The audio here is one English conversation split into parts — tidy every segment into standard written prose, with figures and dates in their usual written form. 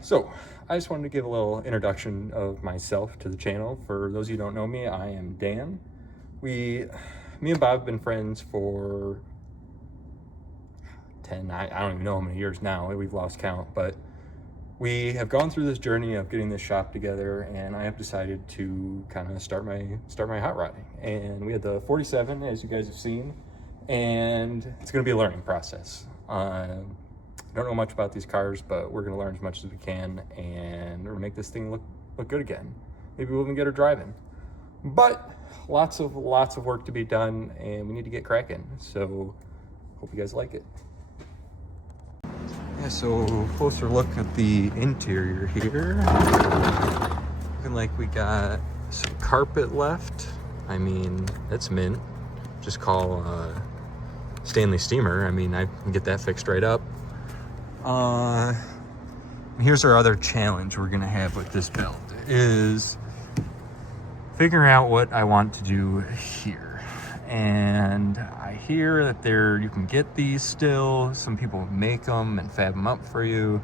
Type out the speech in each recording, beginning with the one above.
So, I just wanted to give a little introduction of myself to the channel. For those of you who don't know me, I am Dan. Me and Bob have been friends for 10, I don't even know how many years now. We've lost count, but we have gone through this journey of getting this shop together, and I have decided to kind of start my hot rodding. And we had the 47, as you guys have seen, and it's going to be a learning process. I don't know much about these cars, but we're going to learn as much as we can, and we're going to make this thing look good again. Maybe we'll even get her driving. But lots of work to be done, and we need to get cracking. So hope you guys like it. Yeah, so closer look at the interior here. Looking like we got some carpet left. I mean, it's mint. Just call Stanley Steamer. I mean, I can get that fixed right up. Here's our other challenge we're gonna have with this build is figuring out what I want to do here. And I hear that you can get these still. Some people make them and fab them up for you.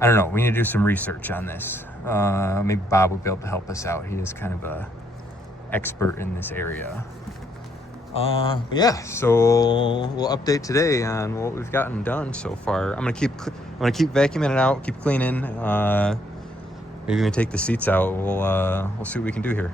I don't know, we need to do some research on this. Maybe Bob would be able to help us out. He is kind of a expert in this area. Yeah, so we'll update today on what we've gotten done so far. I'm gonna keep vacuuming it out, keep cleaning. Maybe even take the seats out. We'll see what we can do here.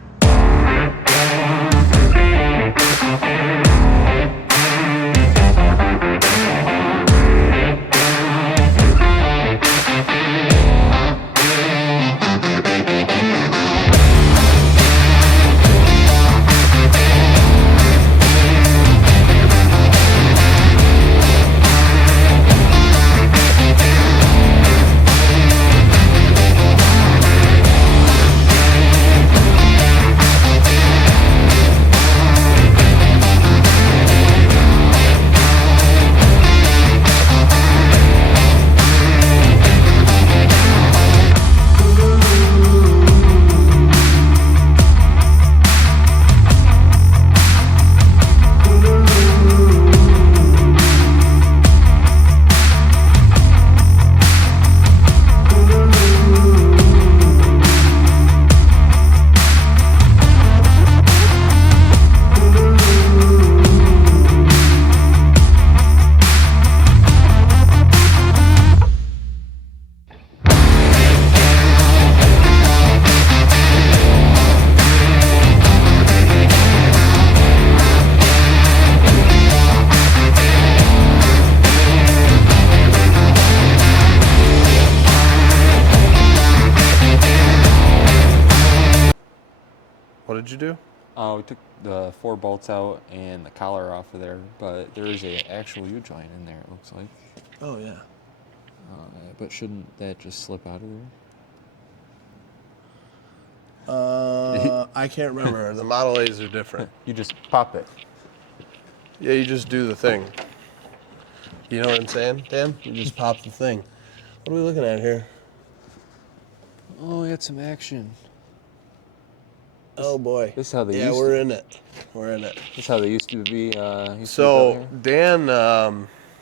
What did you do? We took the 4 bolts out and the collar off of there, but there is a actual U-joint in there, it looks like. Oh, yeah. But shouldn't that just slip out of there? I can't remember. The Model A's are different. You just pop it. Yeah, you just do the thing. You know what I'm saying, Dan? You just pop the thing. What are we looking at here? Oh, we got some action. Oh, boy. This is how they Yeah, used we're to. in it. We're in it. This is how they used to be. So, Dan,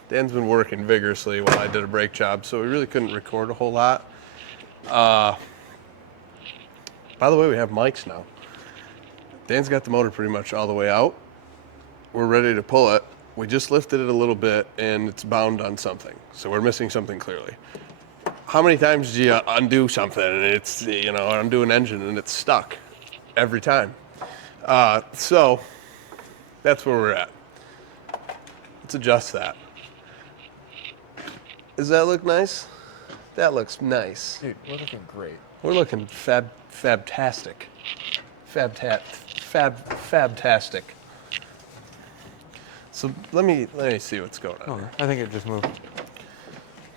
Dan's been working vigorously while I did a brake job, so we really couldn't record a whole lot. By the way, we have mics now. Dan's got the motor pretty much all the way out. We're ready to pull it. We just lifted it a little bit, and it's bound on something. So we're missing something clearly. How many times do you undo something, and it's, undo an engine, and it's stuck? Every time. So that's where we're at. Let's adjust that. Does that look nice? That looks nice. Dude, we're looking great. We're looking fabtastic. Fabtastic. So let me see what's going on. Oh, I think it just moved.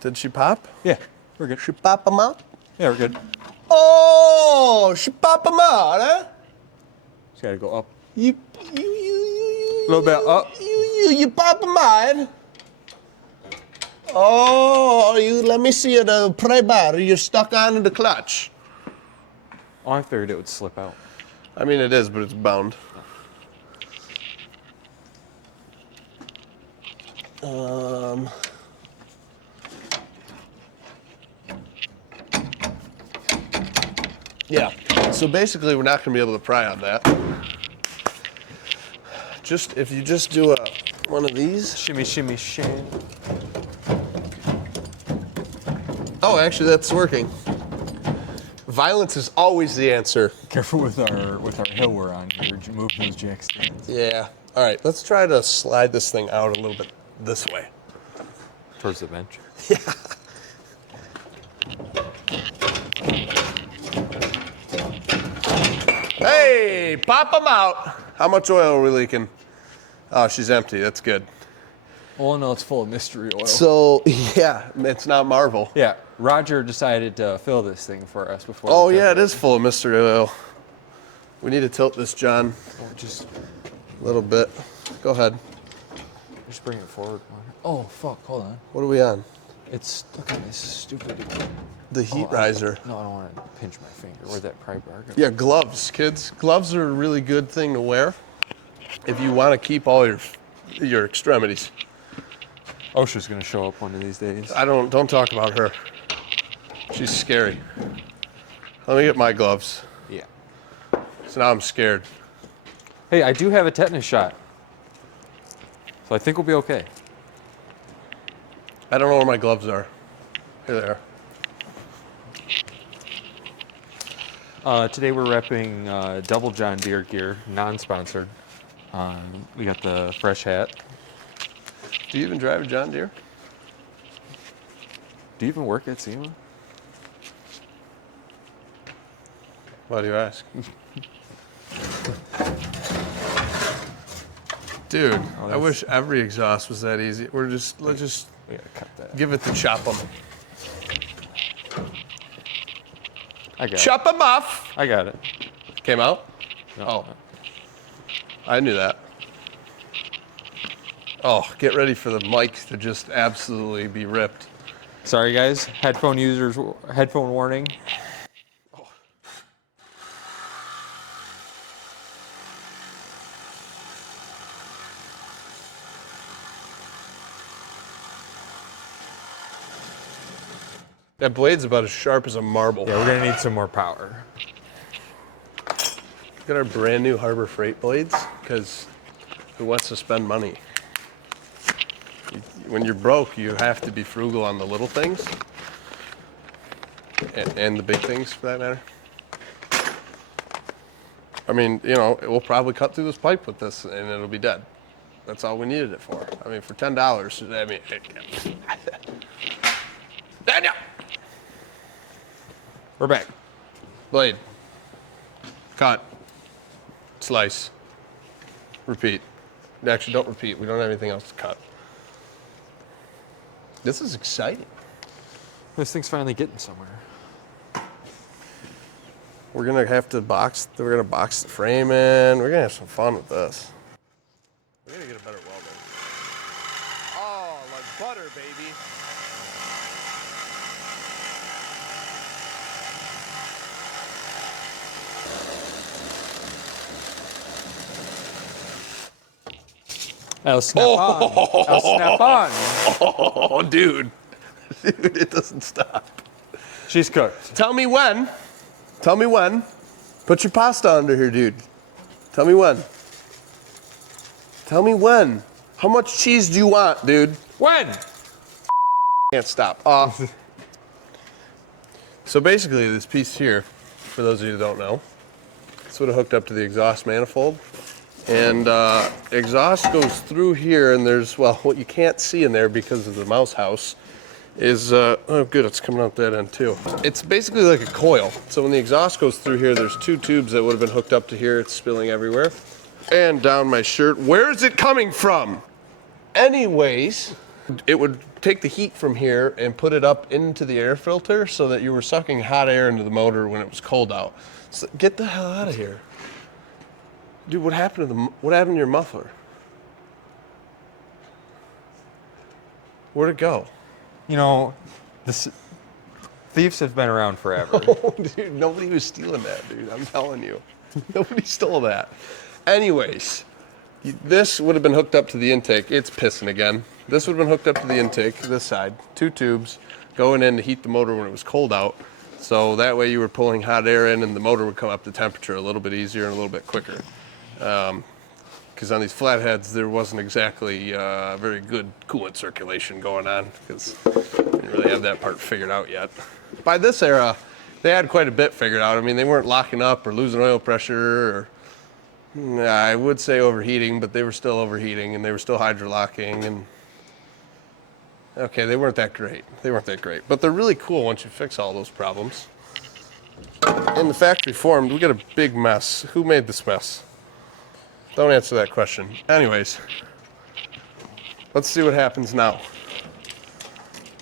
Did she pop? Yeah, we're good. She pop them out? Yeah, we're good. Oh, she pop them out, huh? Just gotta go up. You. A little bit up. You pop them out. Oh, let me see the pry bar. You're stuck on the clutch. Oh, I figured it would slip out. I mean, it is, but it's bound. Yeah. So basically, we're not going to be able to pry on that. Just if you just do one of these. Shimmy, shimmy, sham. Oh, actually, that's working. Violence is always the answer. Careful with our hill we're on here. Move those jack stands. Yeah. All right, let's try to slide this thing out a little bit this way. Towards the bench. Hey, pop them out. How much oil are we leaking? Oh, she's empty. That's good. Oh no, it's full of mystery oil. So, yeah, it's not Marvel. Yeah, Roger decided to fill this thing for us before. Oh, we took yeah, it is full of mystery oil. We need to tilt this, John, Just a little bit. Go ahead. bring it forward more. Oh fuck! Hold on. What are we on? It's look at this stupid. The heat Oh, riser. No, I don't want to pinch my finger. Where'd that pry bar go? Yeah, gloves, kids. Gloves are a really good thing to wear if you want to keep all your extremities. OSHA's gonna show up one of these days. Don't talk about her. She's scary. Let me get my gloves. Yeah. So now I'm scared. Hey, I do have a tetanus shot, so I think we'll be okay. I don't know where my gloves are. Here they are. Today we're repping Double John Deere gear, non-sponsored. We got the fresh hat. Do you even drive a John Deere? Do you even work at SEMA? Why do you ask? Dude, I wish every exhaust was that easy. Let's just We gotta cut that. give it to chop them. I got Chop them off. it. I got it. Came out? No, Oh. I knew that. Oh, get ready for the mic to just absolutely be ripped. Sorry guys, headphone users, headphone warning. That blade's about as sharp as a marble. Yeah, we're gonna need some more power. Got our brand new Harbor Freight blades, because who wants to spend money? When you're broke, you have to be frugal on the little things and the big things, for that matter. I mean, we'll probably cut through this pipe with this, and it'll be dead. That's all we needed it for. I mean, for $10, I mean, Daniel! We're back. Blade. Cut. Slice. Repeat. Actually, don't repeat. We don't have anything else to cut. This is exciting. This thing's finally getting somewhere. We're gonna have to box. We're gonna box the frame in. We're gonna have some fun with this. We're gonna get a better welder. Oh, like butter, baby. I'll snap on. I'll snap on. Oh, dude. Dude, it doesn't stop. She's cooked. Tell me when. Tell me when. Put your pasta under here, dude. Tell me when. Tell me when. How much cheese do you want, dude? When? Can't stop. So basically, this piece here, for those of you who don't know, it's sort of hooked up to the exhaust manifold. And exhaust goes through here, and there's, well, what you can't see in there because of the mouse house is, oh good, it's coming out that end too. It's basically like a coil. So when the exhaust goes through here, there's two tubes that would have been hooked up to here. It's spilling everywhere. And down my shirt. Where is it coming from? Anyways, it would take the heat from here and put it up into the air filter so that you were sucking hot air into the motor when it was cold out. So get the hell out of here. Dude, what happened to your muffler? Where'd it go? Thieves have been around forever. Oh, dude, nobody was stealing that, dude. I'm telling you. Nobody stole that. Anyways, this would have been hooked up to the intake. It's pissing again. This would have been hooked up to the intake, this side. Two tubes going in to heat the motor when it was cold out. So that way you were pulling hot air in and the motor would come up to temperature a little bit easier and a little bit quicker. Because on these flatheads, there wasn't exactly very good coolant circulation going on because they didn't really have that part figured out yet. By this era, they had quite a bit figured out. I mean, they weren't locking up or losing oil pressure or, I would say overheating, but they were still overheating and they were still hydrolocking and okay, they weren't that great. They weren't that great, but they're really cool once you fix all those problems. In the factory formed, we got a big mess. Who made this mess? Don't answer that question. Anyways, let's see what happens now.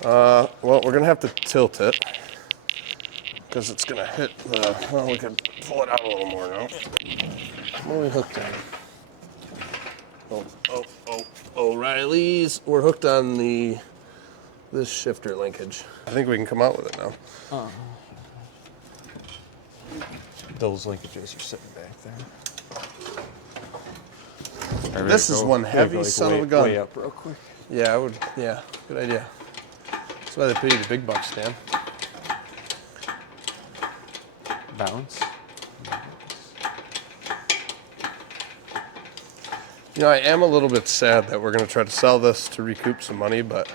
Well, we're gonna have to tilt it because it's gonna hit the, well, we can pull it out a little more now. What are we hooked on? O'Reilly's. We're hooked on this shifter linkage. I think we can come out with it now. Those linkages are sitting back there. This is one heavy son of a gun. Way up real quick. Yeah, I would. Yeah, good idea. That's why they pay you the big bucks, Dan. Bounce. You know, I am a little bit sad that we're going to try to sell this to recoup some money, but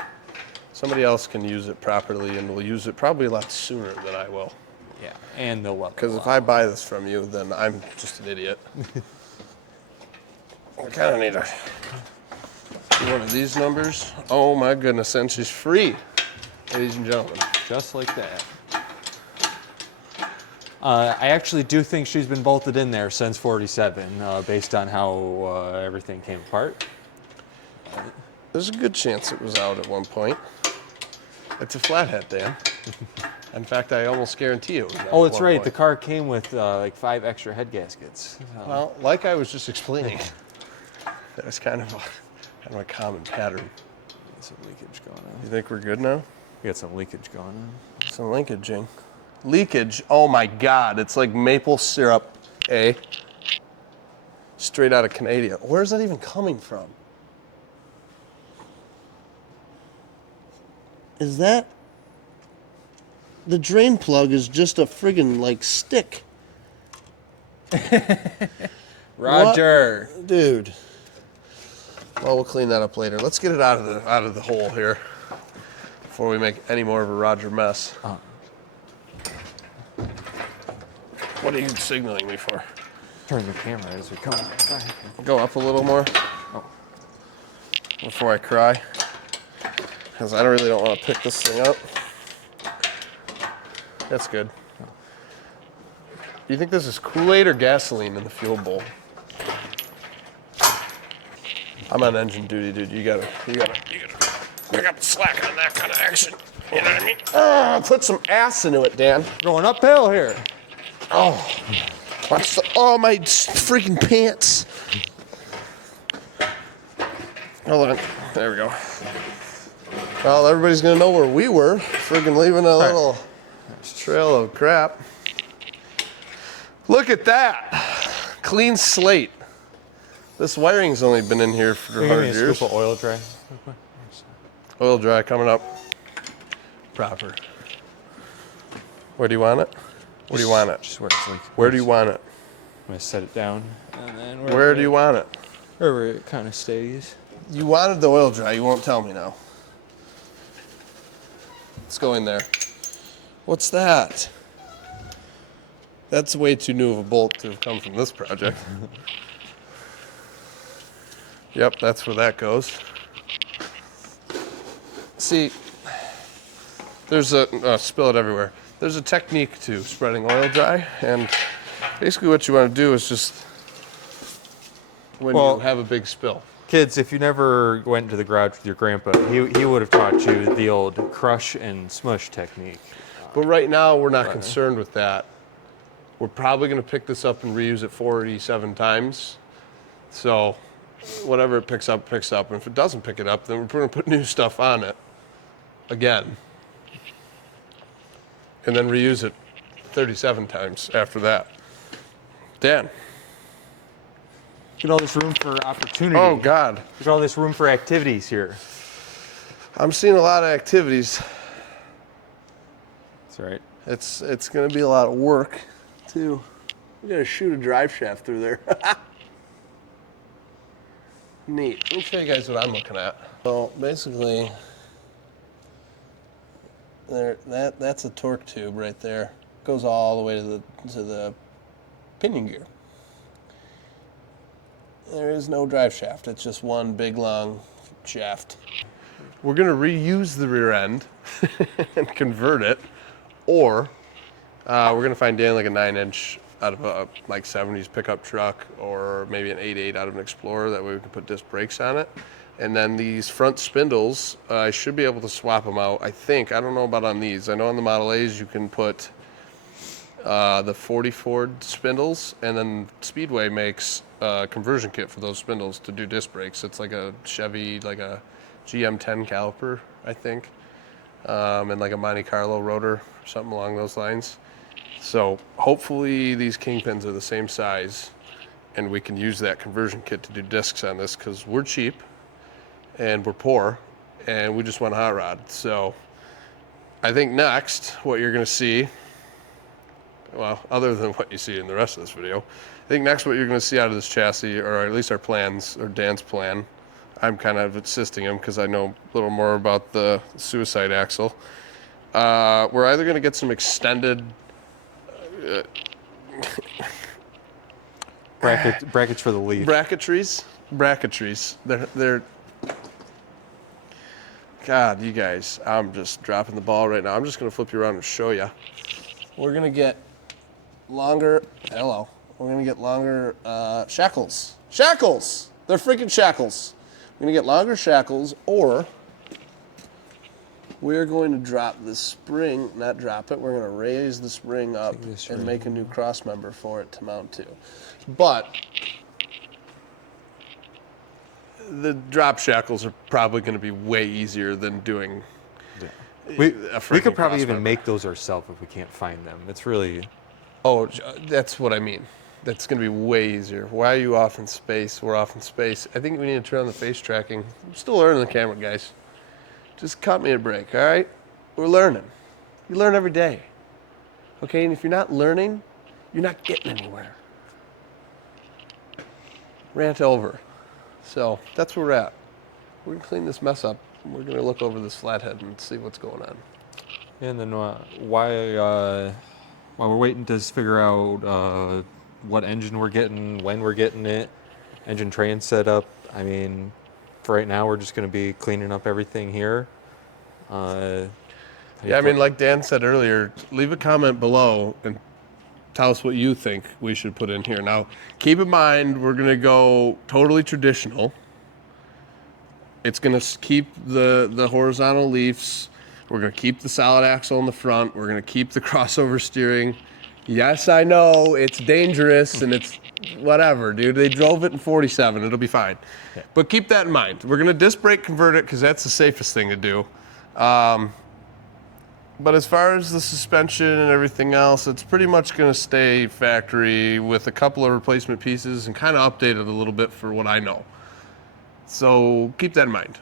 somebody else can use it properly and will use it probably a lot sooner than I will. Yeah, and they'll level. Because if I buy this from you, then I'm just an idiot. I kind of need one of these numbers. Oh my goodness, and she's free, ladies and gentlemen. Just like that. I actually do think she's been bolted in there since 47, based on how everything came apart. There's a good chance it was out at one point. It's a flathead, Dan. In fact, I almost guarantee it was out Oh, at that's one right. point. The car came with like 5 extra head gaskets. Well, like I was just explaining, that's kind of a common pattern. Some leakage going on. You think we're good now? We got some leakage going on. Some linkaging. Leakage, oh my God, it's like maple syrup, eh? Straight out of Canada. Where's that even coming from? Is that? The drain plug is just a friggin' like stick. Roger. What? Dude. Well, we'll clean that up later. Let's get it out of the hole here before we make any more of a Roger mess. What are you signaling me for? Turn the camera as we come back. Go up a little more Oh. before I cry, because I really don't want to pick this thing up. That's good. Do you think this is Kool-Aid or gasoline in the fuel bowl? I'm on engine duty, dude. You gotta pick up the slack on that kind of action. You know what I mean? Put some ass into it, Dan. Going uphill here. Oh, my freaking pants. Hold on. There we go. Well, everybody's gonna know where we were. Friggin' leaving a little trail of crap. Look at that. Clean slate. This wiring's only been in here for 100 years. Scoop of oil dry. Oil dry coming up. Proper. Where do you want it? Where do you want it? Just where it's like. Where do you want it? I'm gonna set it down, and then Where do you want it? Wherever it kind of stays. You wanted the oil dry. You won't tell me now. Let's go in there. What's that? That's way too new of a bolt to have come from this project. Yep, that's where that goes. See, there's spill it everywhere. There's a technique to spreading oil dry, and basically what you want to do is just when you have a big spill. Kids, if you never went to the garage with your grandpa, he would have taught you the old crush and smush technique. But right now, we're not concerned with that. We're probably going to pick this up and reuse it 47 times. So whatever it picks up, picks up. And if it doesn't pick it up, then we're going to put new stuff on it again. And then reuse it 37 times after that. Dan. Look at all this room for opportunity. Oh, God. Look at all this room for activities here. I'm seeing a lot of activities. That's right. It's going to be a lot of work, too. We're going to shoot a drive shaft through there. Neat. Let me show you guys what I'm looking at. So basically, that's a torque tube right there. Goes all the way to the pinion gear. There is no drive shaft. It's just one big long shaft. We're going to reuse the rear end and convert it, or we're going to find Dan like a 9-inch out of a like 70s pickup truck, or maybe an 8.8 out of an Explorer. That way we can put disc brakes on it. And then these front spindles, I should be able to swap them out. I think. I don't know about on these. I know on the Model A's you can put the 40 Ford spindles, and then Speedway makes a conversion kit for those spindles to do disc brakes. It's like a Chevy, like a GM10 caliper, I think, and like a Monte Carlo rotor, something along those lines. So hopefully these Kingpins are the same size, and we can use that conversion kit to do discs on this, because we're cheap and we're poor and we just want a hot rod. So I think next what you're going to see, well, other than what you see in the rest of this video, I think next what you're going to see out of this chassis, or at least our plans, or Dan's plan, I'm kind of assisting him because I know a little more about the suicide axle. We're either going to get some extended brackets for the leaf. bracketries. They're God, you guys, I'm just dropping the ball right now. I'm just going to flip you around and show you. We're going to get longer, we're going to get longer shackles. Shackles! They're freaking shackles. We're going to get longer shackles, or we're going to drop the spring, not drop it, we're going to raise the spring up and make a new cross member for it to mount to. But the drop shackles are probably going to be way easier than doing We could probably even make those ourselves if we can't find them. It's really... Oh, that's what I mean. That's going to be way easier. Why are you off in space? We're off in space. I think we need to turn on the face tracking. I'm still learning the camera, guys. Just cut me a break, all right? We're learning. You learn every day. Okay, and if you're not learning, you're not getting anywhere. Rant over. So that's where we're at. We're going to clean this mess up. We're going to look over this flathead and see what's going on. And then while we're waiting to figure out what engine we're getting, when we're getting it, engine tray set up, I mean, for right now, we're just going to be cleaning up everything here. Yeah, I mean, like Dan said earlier, leave a comment below and tell us what you think we should put in here. Now, keep in mind, we're going to go totally traditional. It's going to keep the horizontal leafs. We're going to keep the solid axle in the front. We're going to keep the crossover steering. Yes, I know it's dangerous and it's whatever, dude. They drove it in 47. It'll be fine. Yeah. But keep that in mind. We're going to disc brake convert it because that's the safest thing to do. But as far as the suspension and everything else, it's pretty much going to stay factory with a couple of replacement pieces and kind of updated a little bit for what I know. So keep that in mind.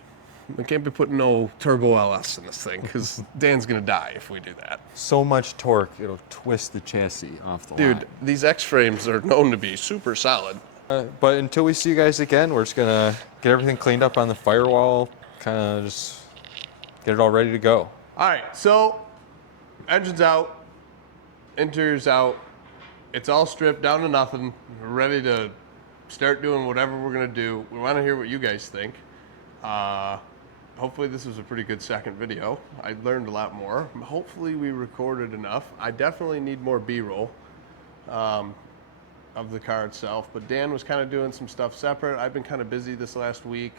We can't be putting no turbo LS in this thing because Dan's going to die if we do that. So much torque, it'll twist the chassis off the line. Dude, these X-frames are known to be super solid. But until we see you guys again, we're just going to get everything cleaned up on the firewall, kind of just get it all ready to go. All right, so engine's out, interior's out. It's all stripped down to nothing. We're ready to start doing whatever we're going to do. We want to hear what you guys think. Hopefully this was a pretty good second video. I learned a lot more. Hopefully we recorded enough. I definitely need more B-roll of the car itself, but Dan was kind of doing some stuff separate. I've been kind of busy this last week.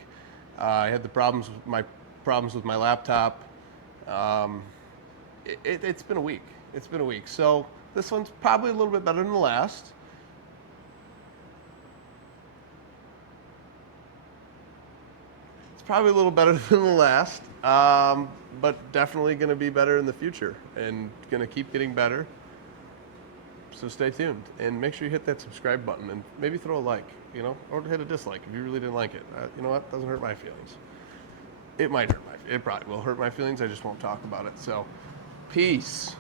I had the problems with my laptop. It's been a week. It's been a week. So this one's probably a little bit better than the last. Probably a little better than the last, but definitely going to be better in the future and going to keep getting better. So stay tuned and make sure you hit that subscribe button and maybe throw a like, or hit a dislike if you really didn't like it. You know what? Doesn't hurt my feelings. It might hurt it probably will hurt my feelings. I just won't talk about it. So, peace.